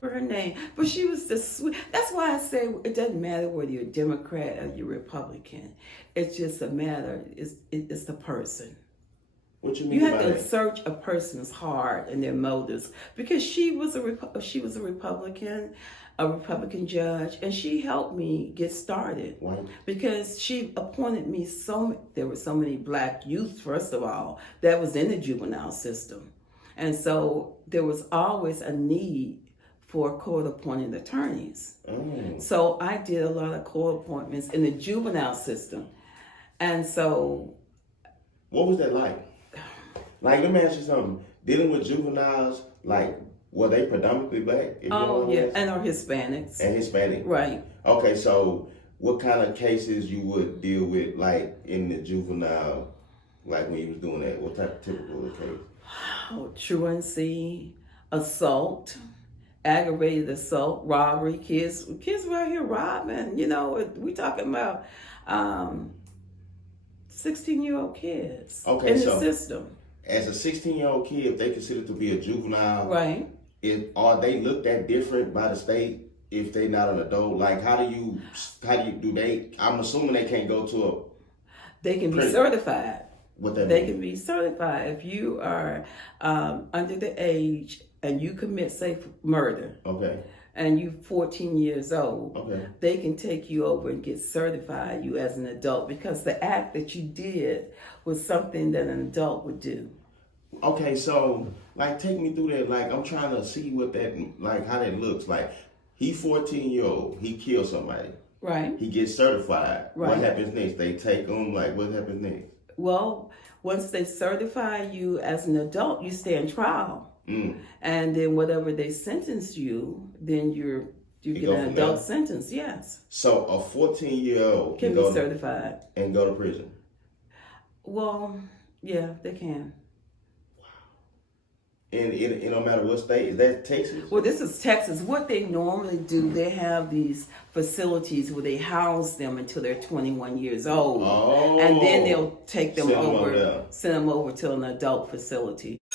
her name, but she was the sweet. That's why I say it doesn't matter whether you're a Democrat or you're Republican. It's just a matter. It's the person. What you mean You have by to that? search a person's heart and their motives, because she was a Republican judge, and she helped me get started. Right. Because she appointed me there were so many black youth, first of all, that was in the juvenile system. And so there was always a need for court-appointed attorneys. Oh. So I did a lot of court appointments in the juvenile system. And so... What was that like? Like, let me ask you something. Dealing with juveniles, like, were they predominantly black? Oh, yeah, and or Hispanics. And Hispanic? Right. Okay, so what kind of cases you would deal with, like, in the juvenile, like when you was doing that? What type of typical case? Oh, truancy, assault, aggravated assault, robbery, kids were out here robbing. You know, we talking about 16-year-old kids in the system. As a 16-year-old kid, if they consider to be a juvenile, right? Are they looked at different by the state if they not an adult? Like, how do they? I'm assuming they can't go to a. They can be certified. What that They mean? can be certified if you are under the age and you commit, say, murder. Okay. And you're 14 years old. Okay. They can take you over and get certified you as an adult, because the act that you did was something that an adult would do. Okay, so like take me through that. Like I'm trying to see what that, like how that looks. Like he 14-year-old, he killed somebody. Right. He gets certified. Right. What happens next? They take him. Like what happens next? Well, once they certify you as an adult, you stand trial. And then whatever they sentence you, then you get an adult sentence. Yes. So a 14-year-old can be certified and go to prison. Well, yeah, they can. And it no matter what state, is that Texas? Well, this is Texas. What they normally do, they have these facilities where they house them until they're 21 years old. Oh. And then they'll take them send them send them over to an adult facility.